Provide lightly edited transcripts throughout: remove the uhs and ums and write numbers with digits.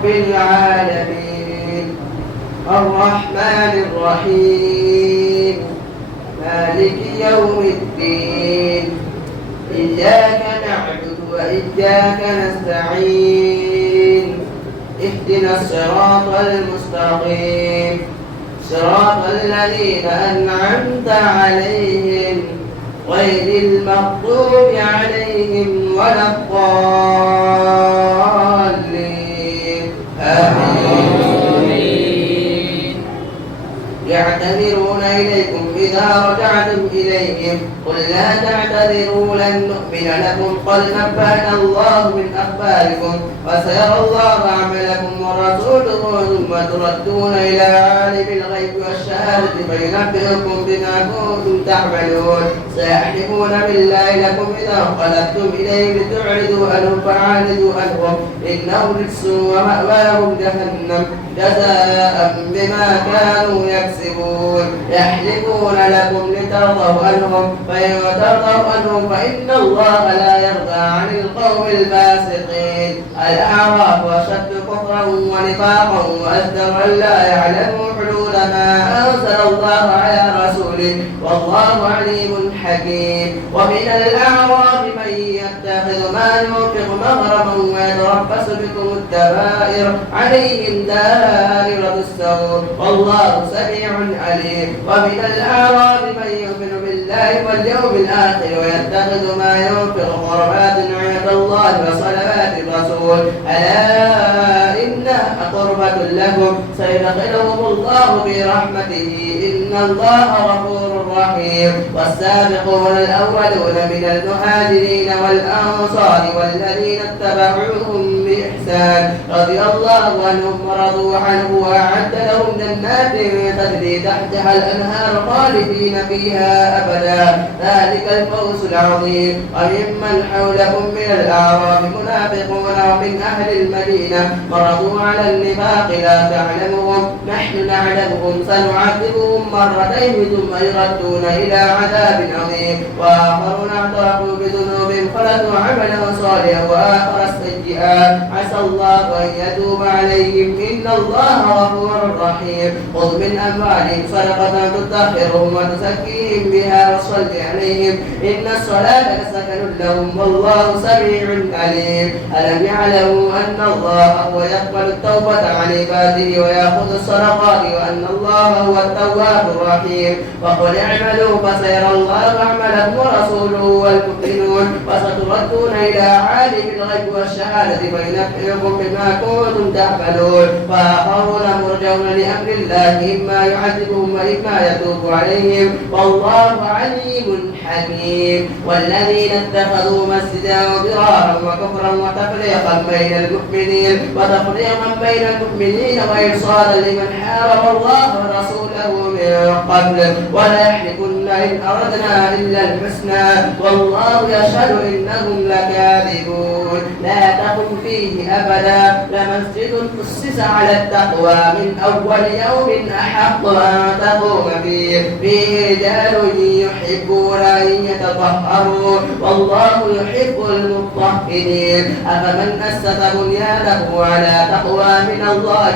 رب العالمين الرحمن الرحيم مالك يوم الدين إياك نعبد وإياك نستعين اهدنا الصراط المستقيم صراط الذين أنعمت عليهم غير المغضوب عليهم ولا الضالين آمين. يعتذرون إليكم إذا رجعتم إليهم قل لا تعتذروا لن نؤمن لكم قد نبأنا الله من أخباركم وسيرى الله عملكم ورسوله ثم تردون إلى عالم الغيب والشهادة فينبئكم بما كنتم تعملون سيحلفون بالله لكم إذا انقلبتم إليهم لتعرضوا عنهم فعارضوا عنهم إنهم رجس ومأواهم جهنم جزاء بما كانوا يكسبون يحلفون لكم لترضوا عنهم فإن ترضوا عنهم فإن الله لا يرضى عن القوم الفاسقين الأعراف أشد كفرا ونفاقا وأجدر أن لا يعلموا حدود ما أنزل الله على رسوله والله عليم حكيم ومن الأعراف من يتخذ ما ينفق مغرما ويتربص بكم الدبائر عليهم دائرة السوء والله سميع عليم ومن الأعراف من يؤمن بالله واليوم الآخر ويتخذ ما ينفق قربات عند الله وصلوات الرسول ألا إنها قربة لهم سيدخلهم الله برحمته إن الله غفور رحيم والسابقون الأولون من المهاجرين والأنصار والذين اتبعوهم بإحسان رضي الله عنهم ورضوا عنه وأعد لهم جنات تجري تحتها الأنهار خالدين فيها أبدا ذلك الفوز العظيم وممن حولكم من الأعراب منافقون ومن أهل المدينة مرضوا على النفاق لا تعلمهم نحن نعلمهم سنعذبهم مرتين ثم يردون إلى عذاب عظيم وآخرون اعترفوا بذنوبهم خلطوا عملا صالحا وآخر السيئات عسى الله أن يتوب عليهم إن الله غفور رحيم خذ من أموالهم صدقة تطهرهم وتزكيهم بها وصل عليهم إن الصلاة سكن لهم والله سميع عليم ألم يعلموا أن الله هو يقبل التوبة عن عباده ويأخذ الصدقات وأن الله هو التواب الرحيم وقل اعملوا فسيرى الله عملكم ورسوله والمؤمنون وستردون إلى عالم الغيب والشهادة فينبئكم بما كنتم تعملون وآخرون مرجون لأمر الله إما يعذبهم وإما يتوب عليهم والله عليم حكيم والذين اتخذوا مسجدا ضرارا وكفرا وتفريقا بين المؤمنين وإرصادا لمن حارب الله ورسوله من قبل ولا يحلفن إن أردنا إلا الحسنى والله يشهد إنهم لكاذبون لا تقم فيه أبدا لمسجد أسس على التقوى من أول يوم أحق أن تقوم فيه رجال يحبون أن يتطهروا والله يحب المطهرين أفمن أسس بنيانه على تقوى من الله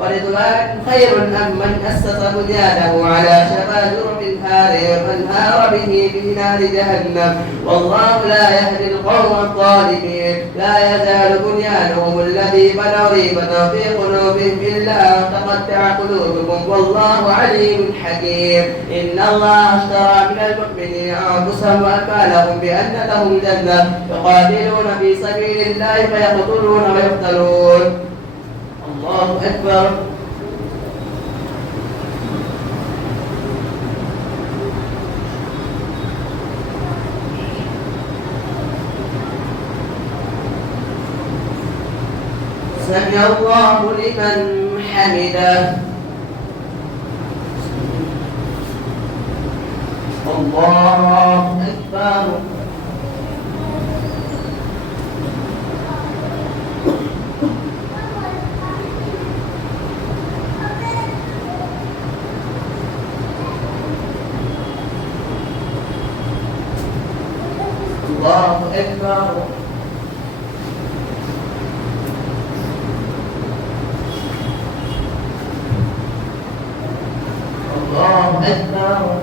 ورضوان خير أم من أسس بنيانه على شفا جرف فانهار به في نار جهنم والله لا يهدي القوم الظالمين لا يزال بنيانهم الذي بنوا ريبة في قلوبهم إلا أن تقطع قلوبكم والله عليم حكيم إن الله اشترى من المؤمنين أنفسهم وأموالهم بأن لهم جنة يقاتلون في سبيل الله فيقتلون ويقتلون الله أكبر سمع الله لمن حمده الله أكبر الله أكبر أكبر.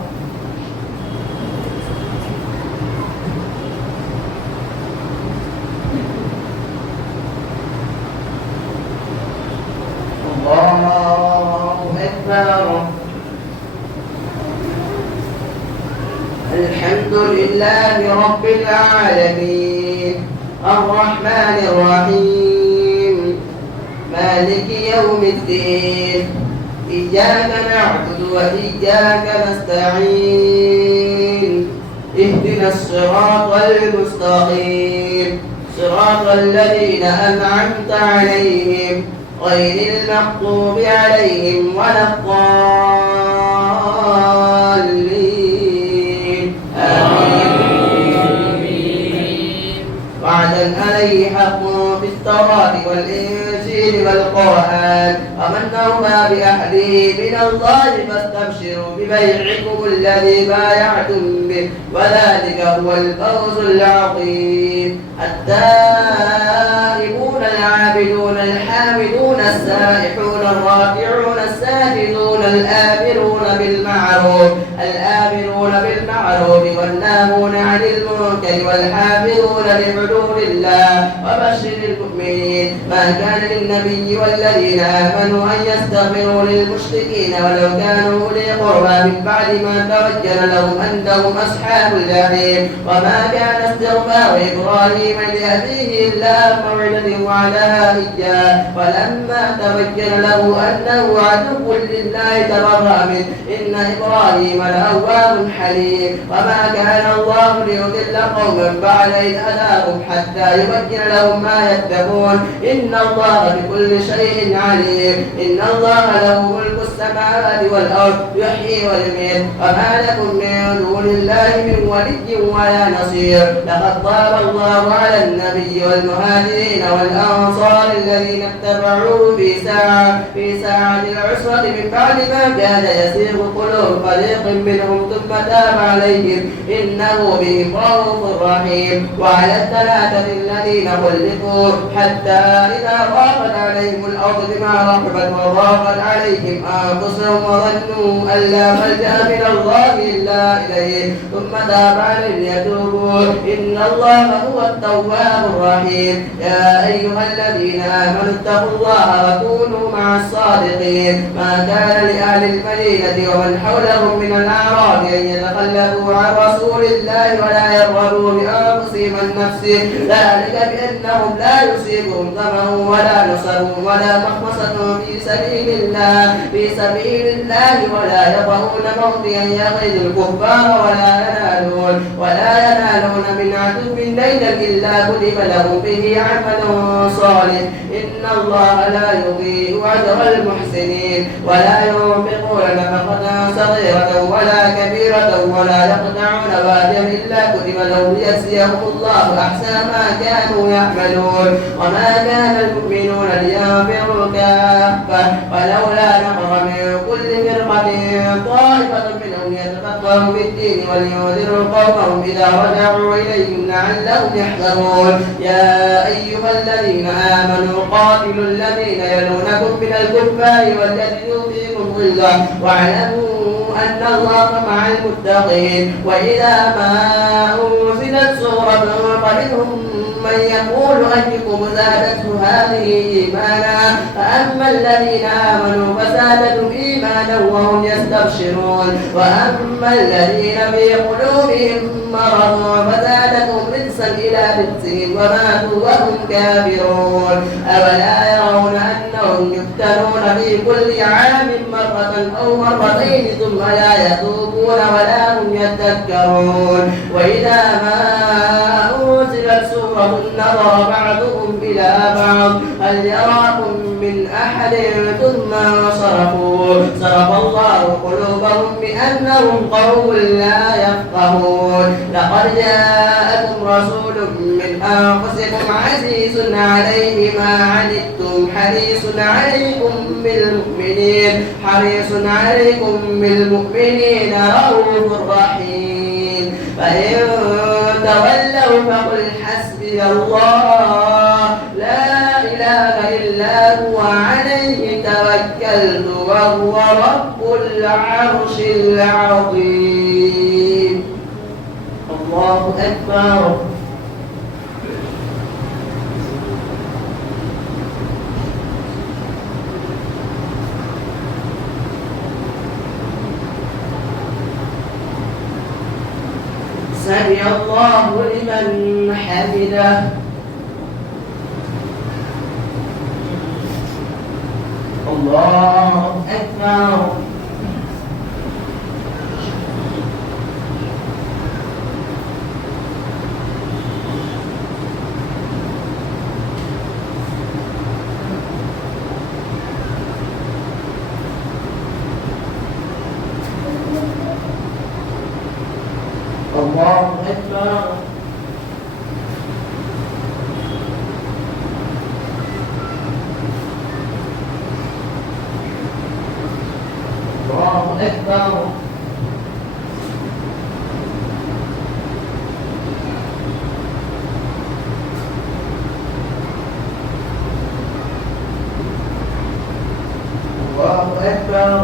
الله أكبر. الحمد لله رب العالمين الرحمن الرحيم مالك يوم الدين إياك نعبد وإياك نستعين اهدنا الصراط المستقيم صراط الذين أنعمت عليهم غير المغضوب عليهم ولا الضالين آمين. وعدا عليه حق في التوراة والإنجيل والقرآن ومن أوفى بعهده من الله فاستبشروا ببيعكم الذي بايعتم به وذلك هو الفوز العظيم. التائبون العابدون الحامدون السائحون الراكعون الساجدون الآمرون بالمعروف والناهون عن المنكر والحافظون لحدود الله وبشر المؤمنين. ما كان للنبي والذين آمنوا أن يستغفروا للمشركين ولو كانوا أولي قربى من بعد ما تبين لهم أنهم أصحاب الجحيم. وما كان استغفار إبراهيم لأبيه إلا موعدة وعدها إياه ولما تبين له أنه عدو لله تبرأ منه إن إبراهيم لأواه حليم. وما كان الله ليضل قوما بعد إذ هداهم حتى يبين لهم ما يتقون إن الله بكل شيء عليم. إن الله له ملك السماوات والأرض يحيي ويميت وما لكم من دون الله من ولي ولا نصير. لقد طاب الله على النبي والمهاجرين والأنصار الذين اتبعوه في ساعة العسرة من بعد ما كان يزيغ قلوب فريق منهم ثم تاب عليهم إنه بهم رؤوف رحيم. وعلى الثلاثة الذين خلفوا حتى إذا ضاقت عليهم الأرض بما رحبت وضاقت عليهم أنفسهم وظنوا أن لا ملجأ من الله إلا إليه ثم تاب عليهم ليتوبوا إن الله هو التواب الرحيم. يا أيها الذين آمنوا اتقوا الله وكونوا مع الصادقين. ما كان لأهل المدينة ومن حولهم من الأعراب أن يتخلفوا عن رسول الله ولا يرغبوا بأنفسهم عن نفسه ذلك بأنهم لا يصيبهم ظمأ ولا نصب ولا مخمصة في سبيل الله ولا يطؤون موطئا يغيظ الكفار ولا ينالون من عدو ليلا إلا كتب لهم به عمل صالح إن الله لا يضيع أجر المحسنين. ولا ينفقون نفقة صغيرة ولا كبيرة ولا يقطعون واديا إلا كتب لهم ليجزيهم الله أحسن ما كانوا يعملون. وما كان المؤمنون لينفروا كافة ولولا نفر من كل فرقة طائفة منهم يتفقهوا في الدين ولينذروا قومهم إذا رجعوا إليهم لعلهم يحذرون. يا أيها الذين آمنوا قاتلوا الذين يلونكم من الكفار وليجدوا فيكم غلظة واعلموا أن الله مع المتقين. وإذا ما أنزلت سورة فمنهم من يقول أيكم زادته هذه إيمانا فأما الذين آمنوا فزادتهم إيمانا وهم يستبشرون وأما الذين في قلوبهم مرض فزادتهم رجسا إلى رجسهم وماتوا وهم كافرون. أولا يرون أنهم يفتنون في كل عام مرة أو مرتين ثم لا يتوبون ولا هم يذكرون. وإذا ما أنزلت سورة نظر بعضهم إلى بعض هل يراكم من أحد ثم صرف الله قلوبهم بأنهم قوم لا يفقهون. لقد جاءكم رسول من أنفسكم عزيز عليه ما عنتم حريص عليكم بالمؤمنين رؤوف رحيم. فإن تولوا فقل حسبي الله لا إله إلا هو عليه توكلت وهو رب العرش العظيم. الله أكبر. سمع الله لمن حمده. الله أكبر. الله أكبر. الله أكبر. الله أكبر.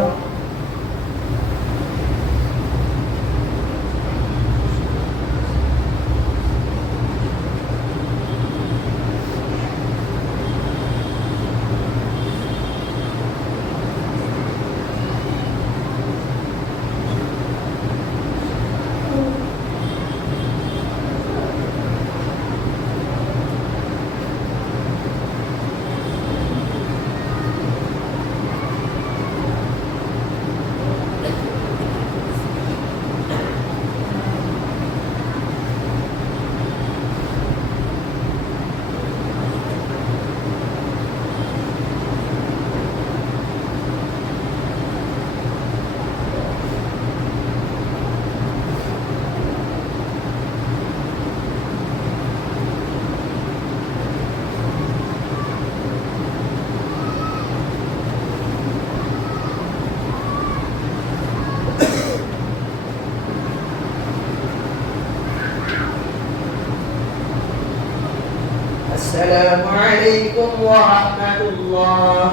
السلام عليكم ورحمة الله.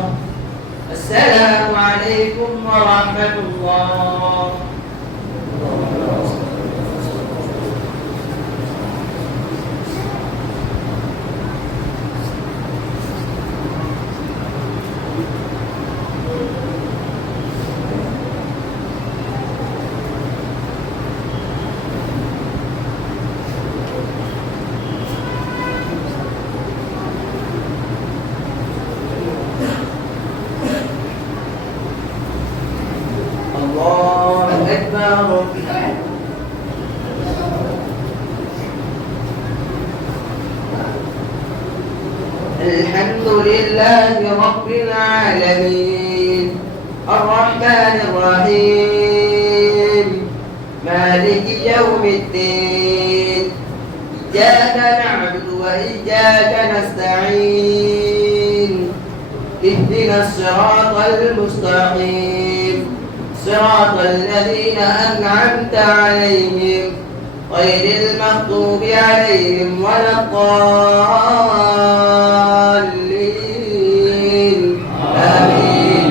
السلام عليكم ورحمة الله. الله أكبر. الحمد لله رب العالمين الرحمن الرحيم مالك يوم الدين إياك نعبد وإياك نستعين اهدنا الصراط المستقيم صراط الذين أنعمت عليهم غير المغضوب عليهم ولا الضالين. آمين.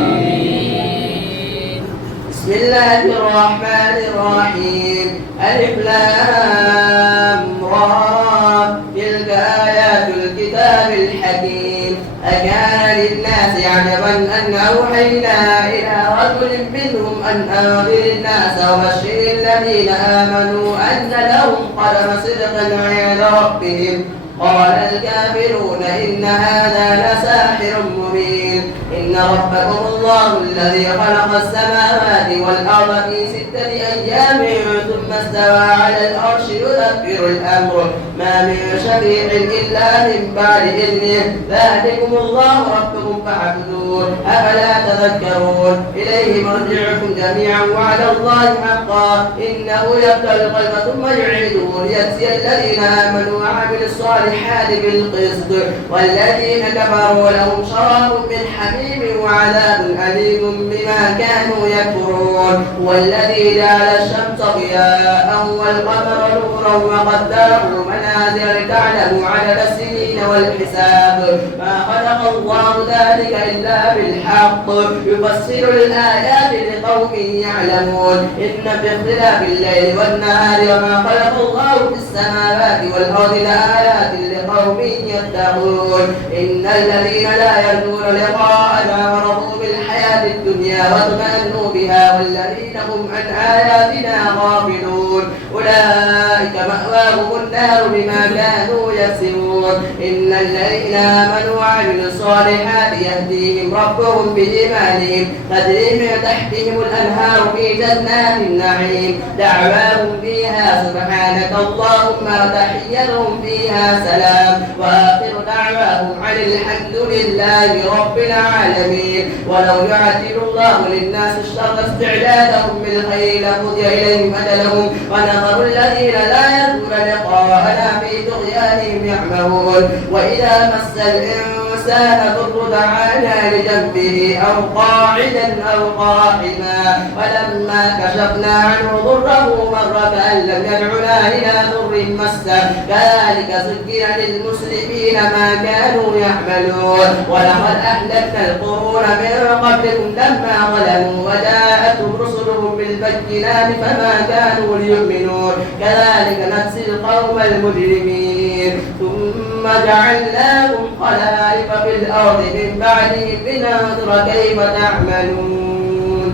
بسم الله الرحمن الرحيم. ألف لام را تلك آيات الكتاب الحكيم. أكان للناس عجبا أن أوحينا إلى رجل منهم أن أنذر الناس وبشر الذين آمنوا أن لهم قدم صدق عند ربهم. قال الكافرون إن هذا لساحر مبين. إن ربكم الله الذي خلق السماوات والأرض في 6 أيام ثم استوى على العرش يدبر الأمر ما من شفيع إلا من بعد إذنه ذلكم الله ربكم فاعبدوه أفلا تذكرون. إليه مرجعكم جميعا وعلى الله حقا إنه يبدأ القلب ثم يعيده ليجزي الذين آمنوا وعملوا الصالحات بالقسط والذين كفروا لهم شراب من حميم وعذاب أليم بما كانوا يكفرون. والذي جعل الشمس ضياء والقمر نورا وقدره منازل تعلموا عدد السنين الموازين والحساب. ما خلق الله ذلك إلا بالحق يفسر الآيات لقوم يعلمون. إن في اختلاف الليل والنهار وما خلق الله في السماوات والأرض لآيات لقوم يتقون. إن الذين لا يرجون لقاءنا ورضوا بالحياة الدنيا واطمأنوا بها والذين هم عن آياتنا غافلون أولئك مأواهم النار بما كانوا يكسبون. إن الذين آمنوا وعملوا الصالحات يهديهم ربهم بإيمانهم تجري من تحتهم الأنهار في جنات النعيم دعواهم فيها سبحانك اللهم وتحيتهم فيها سلام وآخر دعواهم عن الحمد لله رب العالمين. ولو يعجل الله للناس الشر استعدادهم بالخير لقضي إليهم أجلهم ونذر الذين لا يرجون لقاءنا في طغيانهم يعمهون. وإذا مس الإنسان ضر دعانا لجنبه أو قاعدا أو قائما فلما كشفنا عنه ضره مر كأن لم يدعنا إلى ضر مسه كذلك زين للمسرفين ما كانوا يعملون. ولقد أهلكنا القرون من قبلكم لما ظلموا وجاءتهم رسلهم بالبينات فما كانوا ليؤمنون كذلك نجزي القوم المجرمين. ثم جعلناكم خلائف في الأرض من بعدهم لننظر كيف تعملون.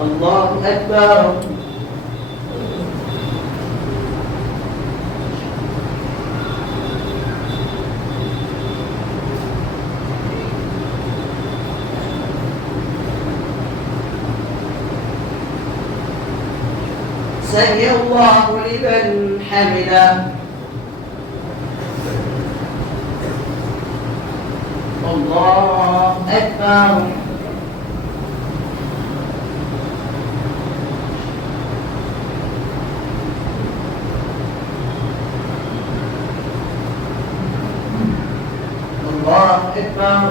الله أكبر. سمع الله لمن حمده. الله أكبر. الله أكبر.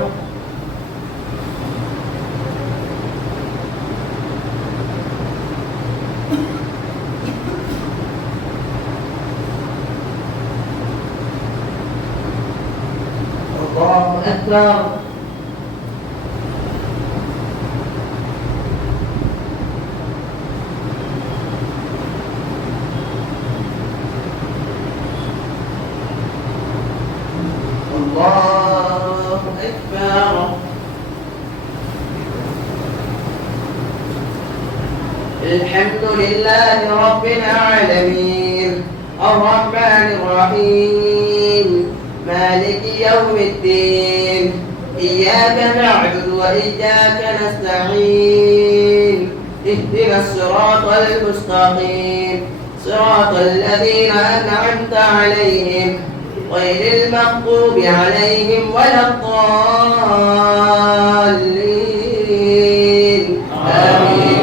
الله أكبر. الله أكبر. الحمد لله رب العالمين الرحمن الرحيم مالك يوم الدين إياك نعبد وإياك نستعين اهدنا الصراط المستقيم صراط الذين أنعمت عليهم غير المغضوب عليهم ولا الضالين آمين.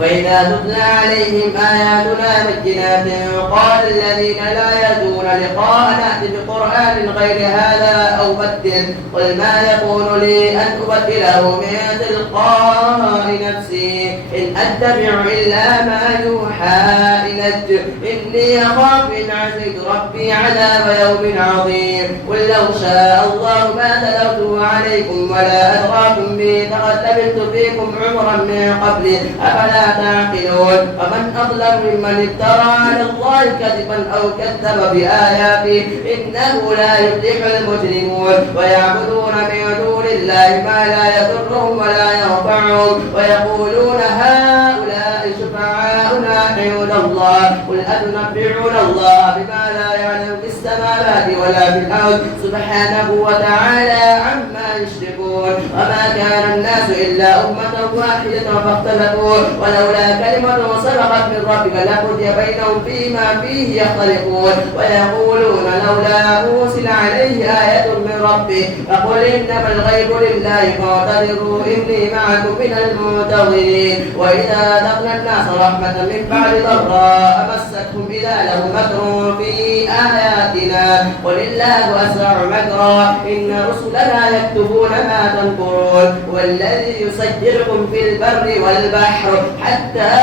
وإذا تتلى عليهم آياتنا بينات قال الذين لا يرجون لقاءنا ائت بقرآن غير هذا أو بدل قل ما يكون لي أن أبدله من تلقاء نفسي إن أتبع إلا ما يوحى إلي إني أخاف إن عصيت ربي عذاب يوم عظيم. قل لو شاء الله ما تلوته عليكم ولا أدراكم به لقد لبثت فيكم عمرا من قبل أفلا تعقلون. ومن أظلم ممن افترى على الله كذبا أو كذب بآياته إنه لا يفلح المجرمون. ويعبدون من دون الله ما لا يضرهم ولا ينفعهم ويقولون هؤلاء شفعاؤنا عند الله قل أتنبئون الله بما لا يعلم في السماوات ولا في الأرض سبحانه وتعالى عما يشركون. وما كان الناس إلا أمة واحدة فاختلفوا ولولا كلمة سبقت من ربك لقضي بينهم فيما فيه يختلفون. ويقولون لولا أرسل عليه آية من ربه فقل إنما الغيب لله فاعتبروا إني معكم من المنتظرين. وإذا أذقنا الناس رحمة من بعد ضراء مستهم إذا لهم مكر في آياتنا قل الله أسرع مكرا إن رسلنا يكتبون ما تمكرون والذي يسيركم في البر والبحر حتى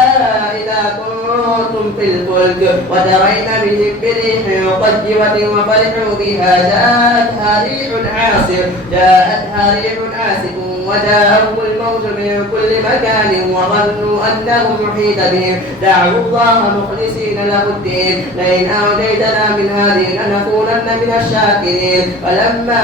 إذا كنتم في الفلك وترين بهم بريح طيبة وفرحوا بها جاءتها ريح عاصف وجاءهم الموت من كل مكان وظنوا أنهم محيط بهم دعوا الله مخلصين له الدين لئن أنجيتنا من هذه لنكونن من الشاكرين فلما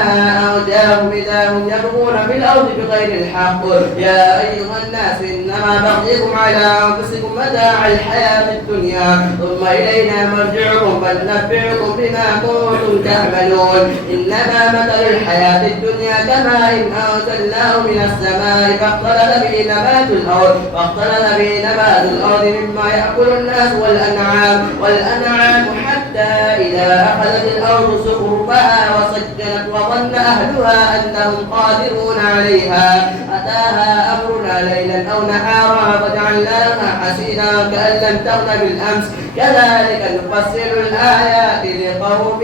أنجاهم إذا هم يبغون في الأرض بغير الحق يا أيها الناس إنما بغيكم على أنفسكم متاع الحياة الدنيا ثم إلينا مرجعكم فننبئكم بما كنتم تعملون إنما مثل الحياة الدنيا كماء إن أنزلناه من السماء فاختلط به نبات الأرض مما يأكل الناس والأنعام حتى إذا أخذت الأرض زخرفها وسجنت وظن أهلها أنهم قادرون عليها أتاها أمرنا ليلا أو نهارا فجعلناها حسيدا كأن لم تغن بالأمس كذلك نفصل الآيات لقوم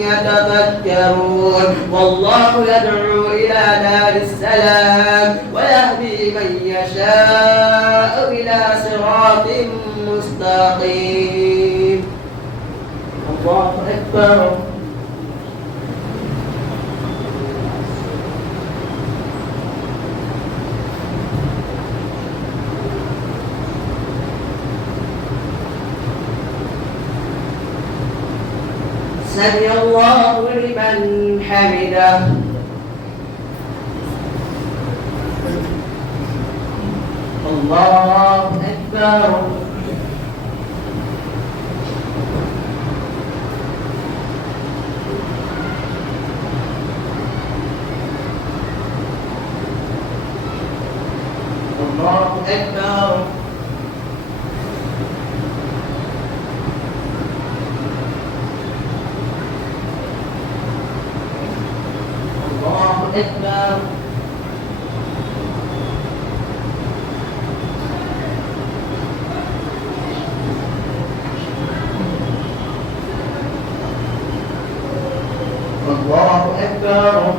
يتفكرون والله يدعو إلى دار السلام ويهدي من يشاء إلى صراط مستقيم الله أكبر سمع الله لمن حمده الله أكبر الله أكبر الله أكبر الله أكبر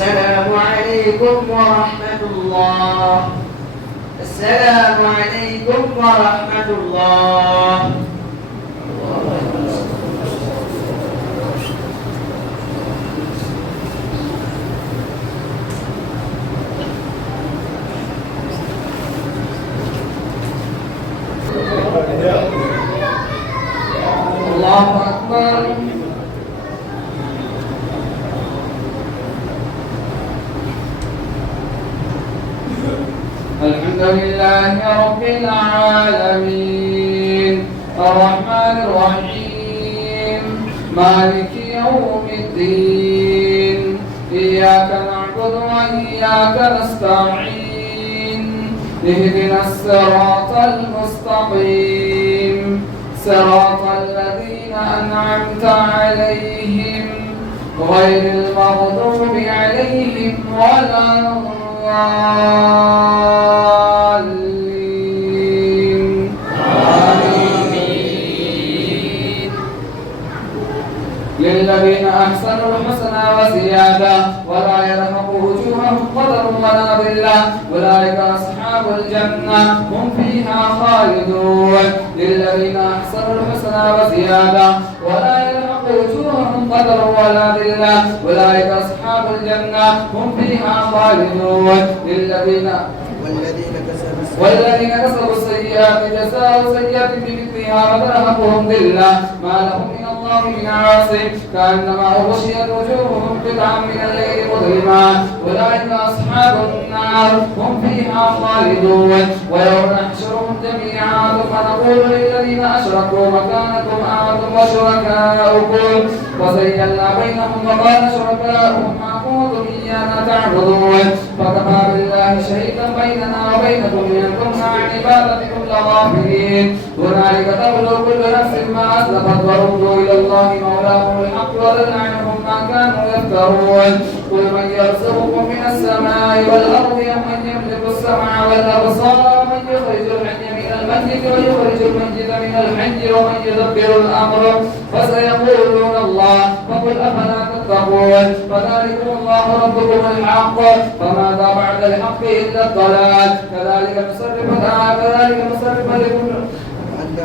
السلام عليكم ورحمة الله السلام عليكم ورحمة الله الله أكبر الحمد لله رب العالمين الرحمن الرحيم مالك يوم الدين إياك نعبد وإياك نستعين اهدنا الصراط المستقيم صراط الذين أنعمت عليهم غير المغضوب عليهم ولا الضالين آمين للذين أحسنوا الحسنى وزيادة ولا يرهق وجوههم قدر ولا ذلة أولئك أصحاب أصحاب الجنة هم فيها خالدون للذين أحسنوا الحسنى وزيادة ولا يلحق وجوههم قدر ولا ذلة أولئك أصحاب الجنة هم فيها خالدون والذين كسبوا السيئات جزاء سيئة بمثلها وترهقهم ذلة ما لهم من الله من عاصم كأنما أغشيت وجوههم قطعا من الليل مظلما أولئك أصحاب النار هم فيها خالدون ويوم نحشرهم جميعا ثم نقول للذين أشركوا مكانكم أنتم وشركاؤكم وزينا بينهم وقال شركاؤهم ما كنتم إيانا تعبدون فكفى بالله شهيدا بيننا وبينكم إن كنا عن عبادتكم لغافلين هنالك تبلو كل نفس ما أسلفت وردوا إلى الله مولاهم الحق وضل عنهم ما كانوا يفترون قل من يرزقكم من السماء والأرض من يملك السمع والأبصار من يخرج الحي من الميت ويخرج الميت من الحي ومن يدبر الأمر فسيقولون الله فقل أفلا تتقون فذلكم الله ربكم الحق فماذا بعد الحق إلا الضلال كذلك نصرف لكم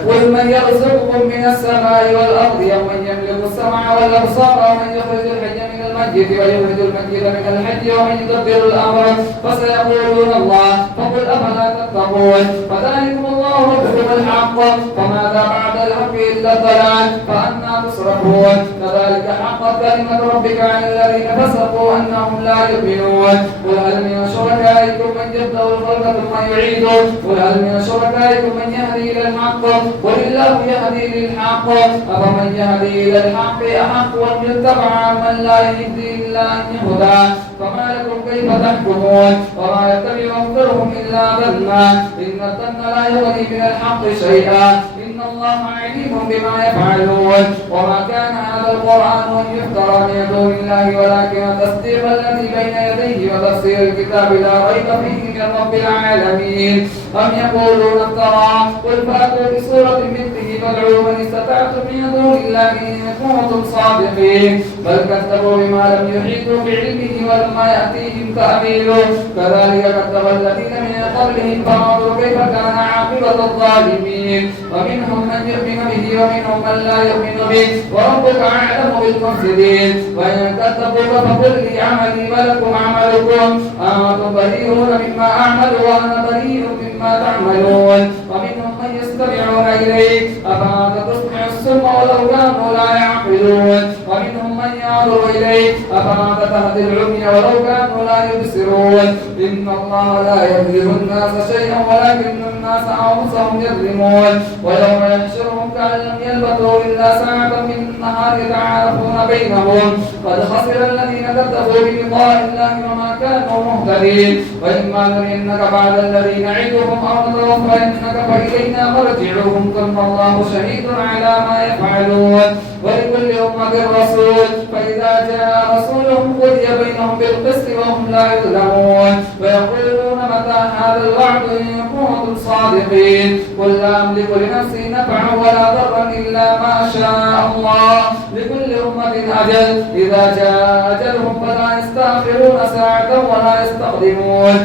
قل من يرزقكم من السماء والأرض ومن يملك السمع والأبصار ومن يخرج الحي من الميت ويخرج الميت من الحي ومن يدبر الأمر فسيقولون الله فقل أفلا تتقون فذلكم الله ربكم الحق فماذا بعد الحق إلا الضلال فأنى تصرفون كذلك حقت كلمة ربك عن الذين فسقوا أنهم لا يؤمنون قل هل من شركائكم من يبدأ الخلق ثم يعيده قل هل من شركائكم من يهدي إلى الحق قل الله يهدي للحق أفمن يهدي إلى الحق أحق أن يتبع من لا يهدي إلا أن يهدى فما لكم كيف تحكمون وما يتبع أكثرهم إلا ظنا إن الظن لا يغني من الحق شيئا إن الله عليم بما يفعلون وما كان هذا القرآن أن يفترى من دون الله ولكن تصديق الذي بين يديه وتفسير الكتاب لا ريب فيه من رب العالمين أم يقولون افترى قل فأتوا بسورة مثله فادعوا من استطعتم من دون الله إن كنتم صادقين بل كذبوا بما لم يحيطوا بعلمه ولما يأتيهم تأويله كذلك كذب الذين من قبلهم فانظروا كيف كان عاقبة الظالمين ومنهم من يؤمن به ومنهم من لا يؤمن به وربك أعلم بالمفسدين وإن كذبوك فقل لي عملي ولكم عملكم أنتم بريئون مما أعمل وأنا بريء مما تعملون ومنهم من يستمعون إليك أفأنت تسمع الصم ولو كانوا لا يعقلون ومنهم من ينظر إليك أفأنت تهدي العمي ولو كانوا لا يبصرون إن الله لا يظلم الناس شيئا ولكن الناس أنفسهم يظلمون ويوم يحشرهم كأن لم يلبثوا إلا ساعة من النهار يتعارفون بينهم قد خسر الذين كذبوا بلقاء الله وما كانوا مهتدين وإما نرينك بعد الذي نعدهم أو نتوفينك فإلينا مرجعهم ثم الله شهيد على ما يفعلون ولكل أمة رسول فإذا جاء رسولهم قضي بينهم بالقسط وهم لا يظلمون ويقولون متى هذا الوعد إن كنتم صادقين قل لا أملك لنفسي نفعا ولا ضرا إلا ما شاء الله لكل أمة أجل إذا جاء أجلهم فلا يستأخرون ساعة ولا يستقدمون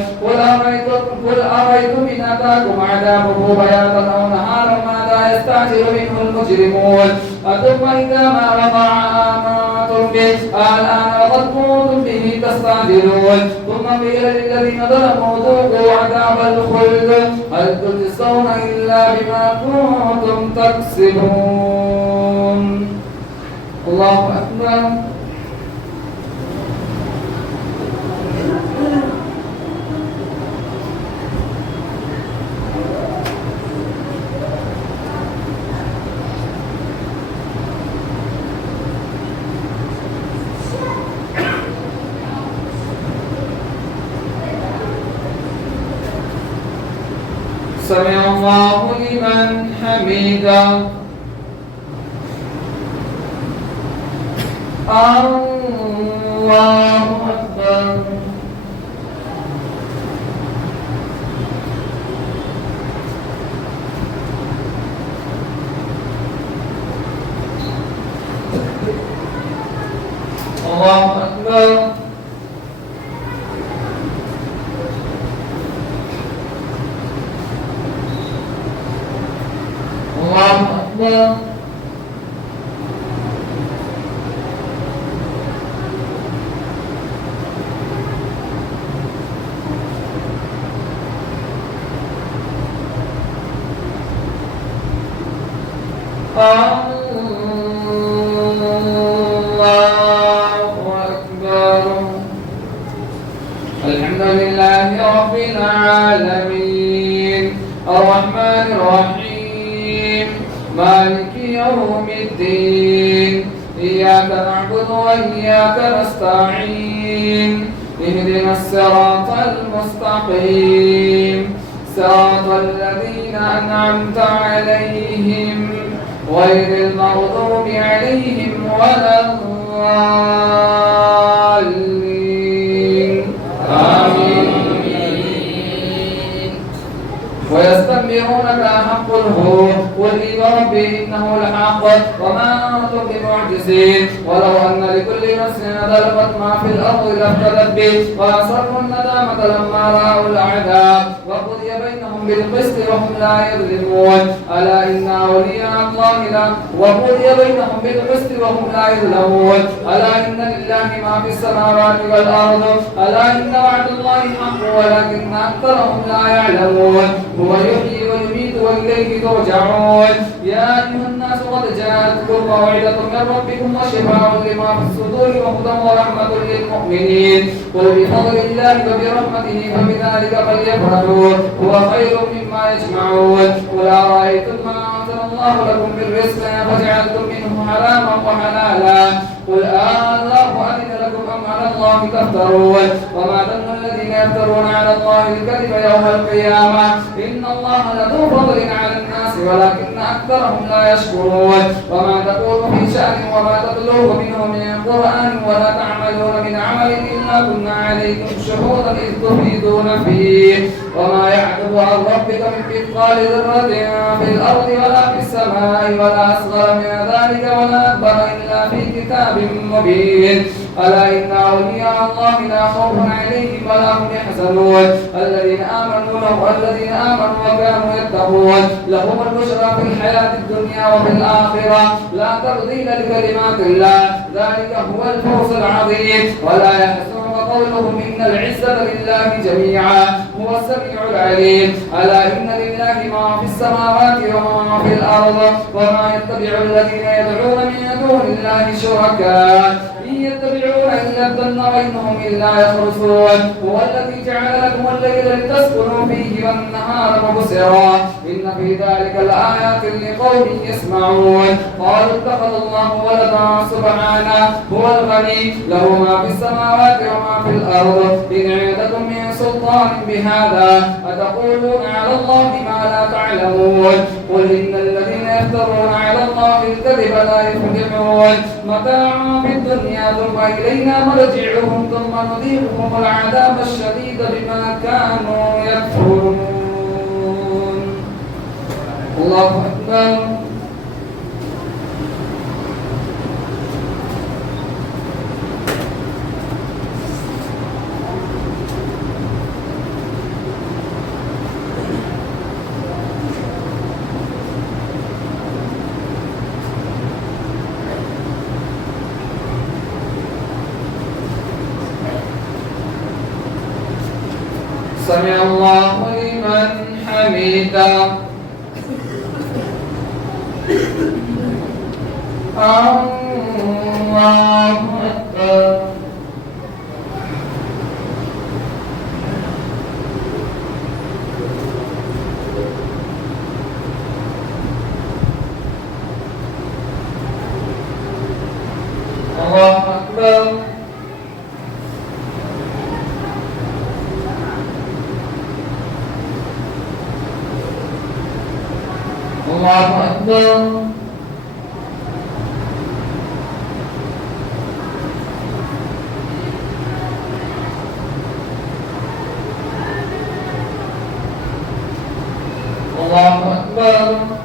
قل أرأيتم إن أتاكم عذابه بياتا أو نهارا ماذا يستعجل منه المجرمون ثم إذا ما وقع آمنتم به الآن وقد كنتم به تستعجلون ثم قيل للذين ظلموا ذوقوا عذاب الخلد هل تجزون إلا بما كنتم تكسبون. الله أكبر. سمع الله لمن حمده. الله أكبر. الله أكبر. أكبر. الله أكبر. الحمد لله رب العالمين الرحمن الرحيم مالك يوم الدين إياك نعبد وإياك نستعين اهدنا الصراط المستقيم صراط الذين أنعمت عليهم غير المغضوب عليهم ولا الضالين آمين. ويستنبئونك أحق هو قل إي وربي إنه لحق وما أنتم بمعجزين ولو أن لكل نفس ظلمت ما في الأرض لافتدت به وأسروا الندامة لما رأوا العذاب وقضي بينهم بالقسط وهم لا يظلمون ألا إن أولياء الله لا وقضي بينهم بالقسط وهم لا يظلمون ألا إن لله ما في السماوات والأرض ألا إن وعد الله حق ولكن أكثرهم لا يعلمون هو يحيي ويميت وإليه ترجعون يا أيها الناس قد جاءتكم موعظة من ربكم وشفاء لما في الصدور وهدى ورحمة للمؤمنين قل بفضل الله وبرحمته فبذلك فليفرحوا هو خير مما يجمعون قل أرأيتم ما أنزل الله لكم من رزق فجعلتم منه حراما وحلالا قل الله أذن لكم أم على الله تفترون وما ظن الذين يفترون على الله الكذب يوم القيامة إن الله لذو فضل على الناس ولكن أكثرهم لا يشكرون وما تقول في شأن وما تتلوه منه من قرآن ولا تعملون من عمل إلا كنا عليكم شهودا إذ تفيدون فيه وما يعتب عن ربك من مثقال ذرة في الأرض ولا في السماء ولا أصغر من ذلك ولا أكبر إلا في كتاب مبين ألا إن أولياء الله لا خوف عليهم ولا هم يحزنون الذين آمنوا وكانوا يتقون لهم البشرى في الحياة الدنيا وفي الآخرة لا تبديل لكلمات الله ذلك هو الفوز العظيم ولا يحزنك قولهم إن العزة لله جميعا هو السميع العليم ألا إن لله ما في السماوات وما في الأرض وما يتبع الذين يدعون من دون الله شركاء إن يتبعون إلا الظن وإنهم إلا يخرصون هو الذي جعل لكم الليل لتسكنوا فيه والنهار مبصرا إن في ذلك لآيات لقوم يسمعون قالوا اتخذ الله ولدا سبحانه هو الغني له ما في السماوات وما في الأرض إن عندكم من سلطان بهذا أتقولون على الله ما لا تعلمون قل إن الذين يفترون على الله الكذب لا يفلحون متاع في الدنيا ثم إلينا مرجعهم ثم نذيقهم العذاب الشديد بما كانوا يكفرون. الله أكبر. سمع الله لمن حمده. الله أكبر. الله أكبر. الله أكبر. الله أكبر.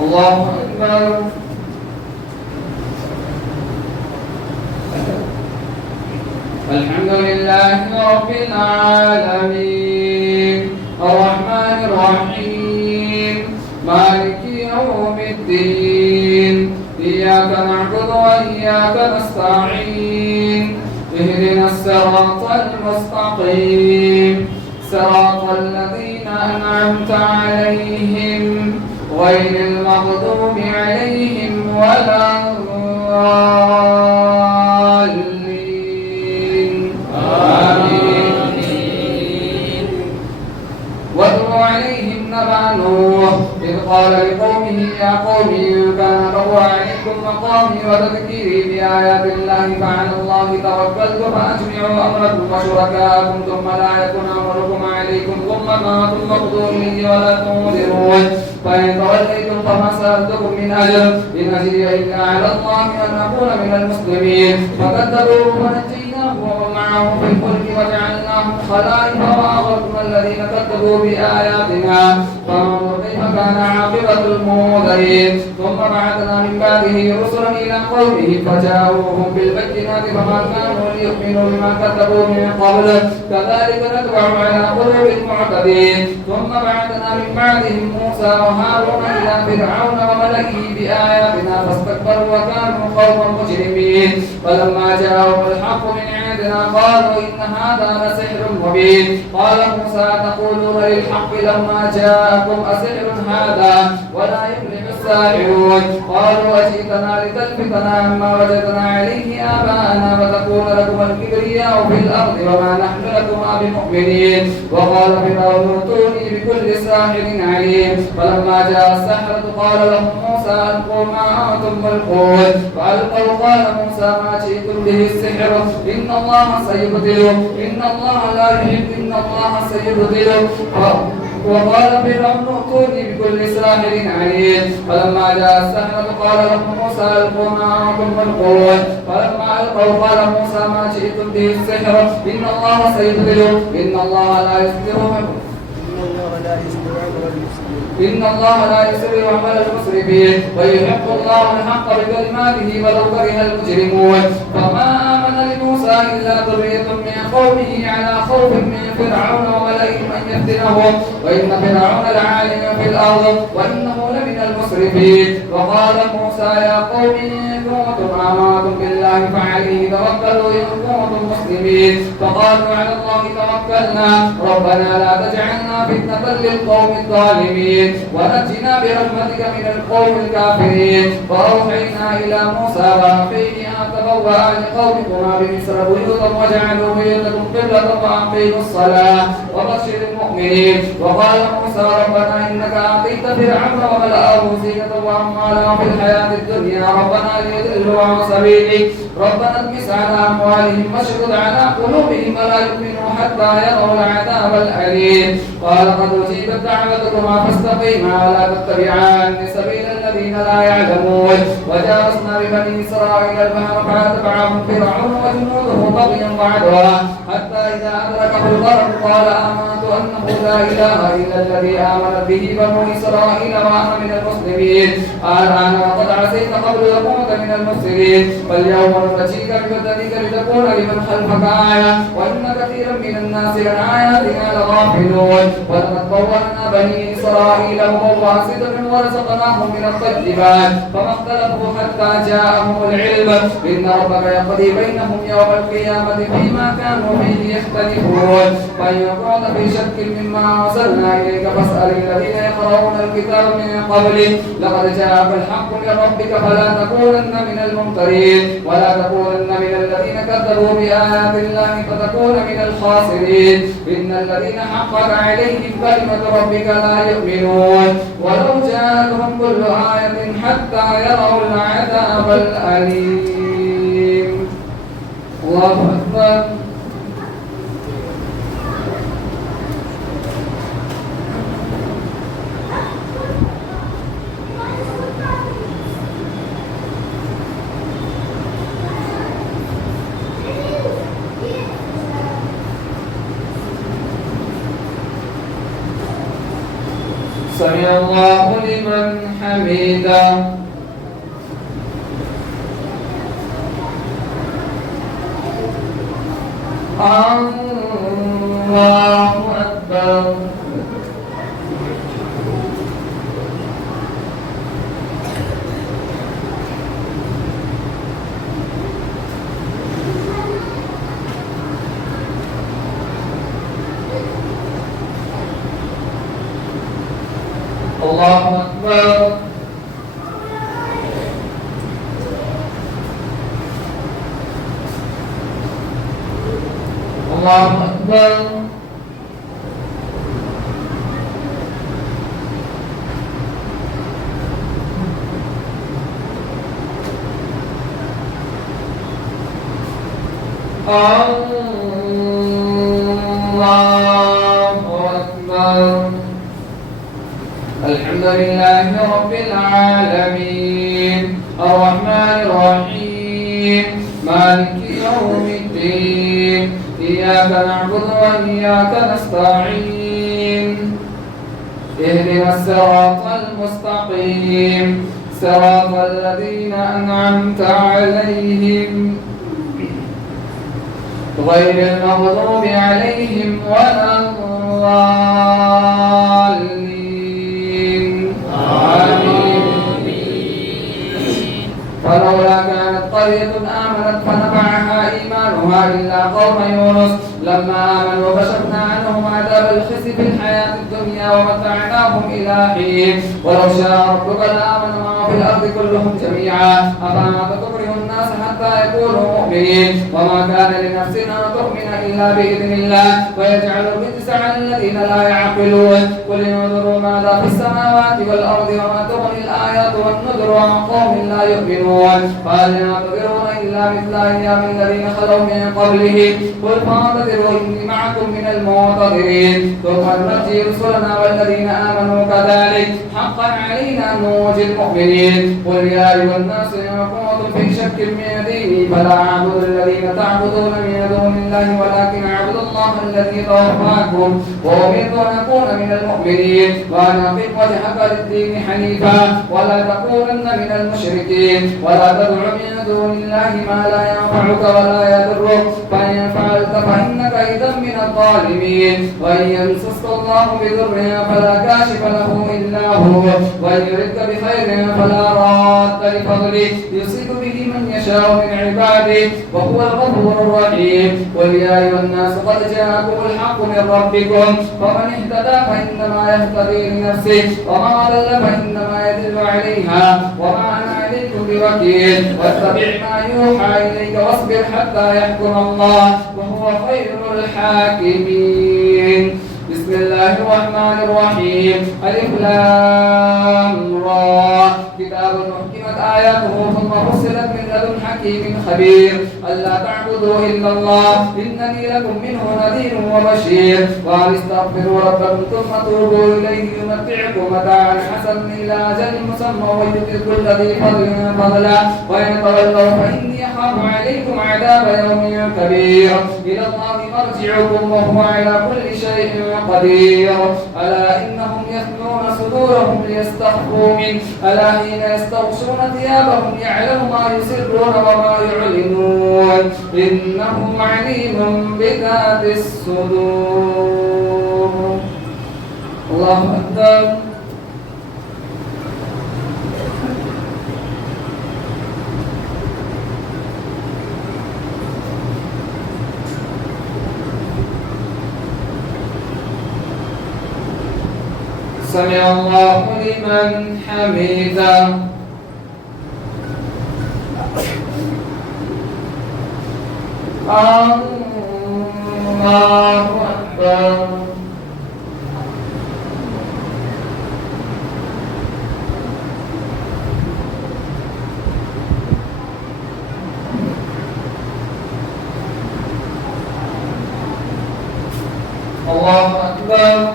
الله أكبر. الحمد لله رب العالمين الرحمن الرحيم مالك يوم الدين إياك نعبد وإياك نستعين اهدنا الصراط المستقيم صراط الذين أنعمت عليهم غير المغضوب عليهم ولا الضالين آمين. واتل عليهم نبأ نوح إذ قال لقومه يا قوم إن كان كبر عليكم مقامي وتذكيري بآيات الله فعلى الله توكلت فأجمعوا أمركم وشركاءكم ثم لا يكن أمركم عليكم غمة ثم اقضوا إلي ولا تنظرون فإن توليتم فما سألتكم من أجر إن أجري إلا على الله أن أكون من المسلمين فكذبوه فنجيناه ومن معه في الفلك وجعلناهم خلائف وأغرقنا الذين كذبوا بآياتنا فانظر كيف كان عاقبة المنذرين ثم بعثنا من بعده رسلا إلى قومه فجاءوهم بالبينات فما كانوا ليؤمنوا بما كذبوا من قبل كذلك نتبع على قلوب المعتدين ثم بعثنا من بعدهم موسى وهارون إلى فرعون وملئه بآياتنا فاستكبروا وكانوا قوما مجرمين فلما جاءهم الحق من عندنا قالوا إن هذا لسحر مبين قال موسى تقولون للحق لما جاءكم أسحر هذا ولا يفلح الساحرون قالوا أجئتنا لتلفتنا عما وجدنا عليه آباءنا وتكون لكم الكبرياء في الأرض وما نحن لكما بمؤمنين وقال فرعون ائتوني بكل ساحر عليم فلما جاء السحرة قال لهم موسى ألقوا ما أنتم ملقون فألقوا قال موسى ما جئتم به السحر إن الله سيبطله إن الله لا يحب إن الله سيبطله وقال فرعون ائتوني بكل ساحر عليم فلما جاء السحرة قال لهم موسى ألقوا ما أنتم ملقون فلما ألقوا قال موسى ما جئتم به السحر إن الله سيبطله إن الله لا يصبر عمل المسرفين ويحق الله الحق بكلماته ولو كره المجرمون فما آمن لموسى إلا ذرية من قومه على خوف من فرعون وملئهم أن يفتنهم وإن فرعون لعالم في الأرض وإنه لمن المسرفين وقال موسى يا قوم إن كنتم آمنتم بالله فعليه توكلوا إن كنتم مسلمين فقالوا على الله توكلنا ربنا لا تجعلنا فتنة للقوم الظالمين ونجنا برحمتك من القوم الكافرين فأوحينا إلى موسى وأخيه أن تبوأ لقومكما بمصر بيوتا وجعلوا بيوتكم قبلة وأقيموا الصلاة وبشر المؤمنين وقال موسى ربنا إنك آتيت فرعون وملأه زينة وأموالا في الحياة الدنيا ربنا ليضلوا عن سبيلك ربنا اطمس على أموالهم واشدد على قلوبهم ولا يؤمنوا حتى يروا العذاب الأليم قال قد أجيبت دعوتكما فاستقيما ولا تتبعان سبيل الذين لا يعلمون وجاوزنا ببني إسرائيل البحر فأتبعهم فرعون وجنوده بغيا وعدوا حتى إذا أدركه الغرق قال آمنت أنه لا إله إلا الذي آمنت به بنو إسرائيل وأنا من المسلمين الآن وقد عصيت قبل وكنت من المفسدين فاليوم ننجيك ببدنك لتكون لمن خلفك آية وإن كثيرا من الناس عن آياتنا لغافلون ولقد بوأنا بني إسرائيل مبوأ صدق ورزقناهم من الطيبات فما اختلفوا حتى جاءهم العلم إن ربك يقضي بينهم يوم القيامة فيما كانوا فيه يختلفون فإن كنت في شك مما أرسلنا إليك فاسأل الذين يقرؤون الكتاب من قبلك لقد جاءك الحق من ربك فلا تكونن من الممترين ولا تكونن من الذين كذبوا بآيات الله فتكون من الخاسرين إن الذين حقت عليهم كلمة ربك لا يؤمنون ولو جاءتهم كل آية حتى يروا العذاب الأليم. الله أكبر. حميدا. الله أكبر. الله أكبر. الله أكبر. الله أكبر. الحمد لله رب العالمين الرحمن الرحيم مالك يوم الدين إياك نعبد وإياك نستعين اهدنا الصراط المستقيم صراط الذين أنعمت عليهم غير المغضوب عليهم ولا الضالين آمين. فلولا كانت قرية آمنت فنفعها إيمانها إلا قوم يونس لما آمنوا وكشفنا عنهم عذاب الخزي في الحياة الدنيا ومتعناهم إلى حين ولو شاء ربك لآمن من في الأرض كلهم جميعا أفأنت تكره الناس حتى يكونوا مؤمنين وما كان لنفس أن تؤمن إلا بإذن الله ويجعل الرجس على الذين لا يعقلون قل انظروا ماذا في السماوات والأرض وما تغني الآيات والنذر عن قوم لا يؤمنون فهل ينتظرون إلا مثل أيام الذين خلوا من قبله قل فانتظروا إني معكم من المنتظرين ثم ننجي رسلنا والذين آمنوا كذلك حقا علينا أن ننجي المؤمنين قل يا أيها الناس إن كنتم في شك من ديني فلا أعبد الذين تعبدون من دون الله ولكن أعبد الله الذي توفاكم وأمرت أن أكون من المؤمنين وأن أقم وجهك للدين حنيفا ولا تكونن من المشركين ولا تدع من دون الله ما لا ينفعك ولا يضرك فإن فعلت فإنك إذا من الظالمين وإن يمسسك الله بضر فلا كاشف له إلا هو وإن يردك بخير فلا راد لفضله يصيب به من يشاء من عباده وهو الغفور الرحيم قل يا أيها الناس قد جاءكم الحق من ربكم فمن اهتدى فإنما يهتدي لنفسه وما ضل فإنما يدل عليها وما أنا عليكم بوكيل واتبع ما يوحى إليك واصبر حتى يحكم الله وهو خير الحاكمين. بسم الله الرحمن الرحيم ألف لام را كتاب أحكمت آياته ثم فصلت من لدن حكيم خبير ألا تعبدوا إلا الله إنني لكم منه نذير وبشير وأن استغفروا ربكم ثم توبوا إليه يمتعكم متاعا حسنا إلى أجل مسمى ويؤتي كل ذي فضل فضلا وإن تولوا فإني أخاف عليكم عذاب يوم كبير إلى الله مرجعكم وهو على كل شيء قدير ألا إنهم يثنون صدورهم ليستخفوا منه ألا حين يستغشون ثيابهم يعلم ما يسرون وما يعلنون إنه عليم بذات الصدور. الله أكبر. سمع الله لمن حمده. الله أكبر. الله أكبر.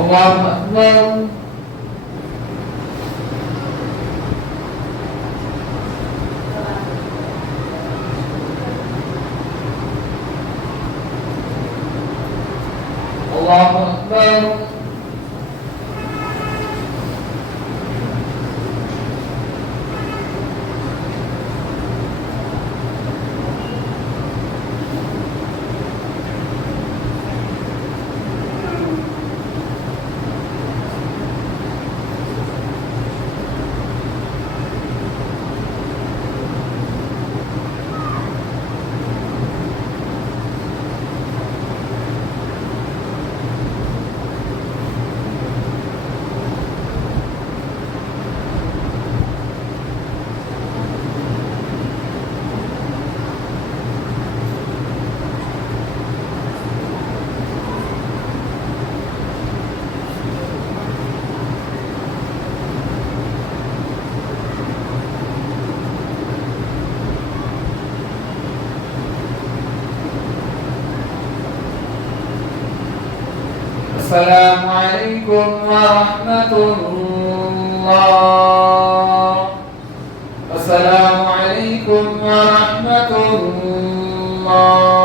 الله أكبر. الله أكبر. السلام عليكم ورحمة الله. السلام عليكم ورحمة الله.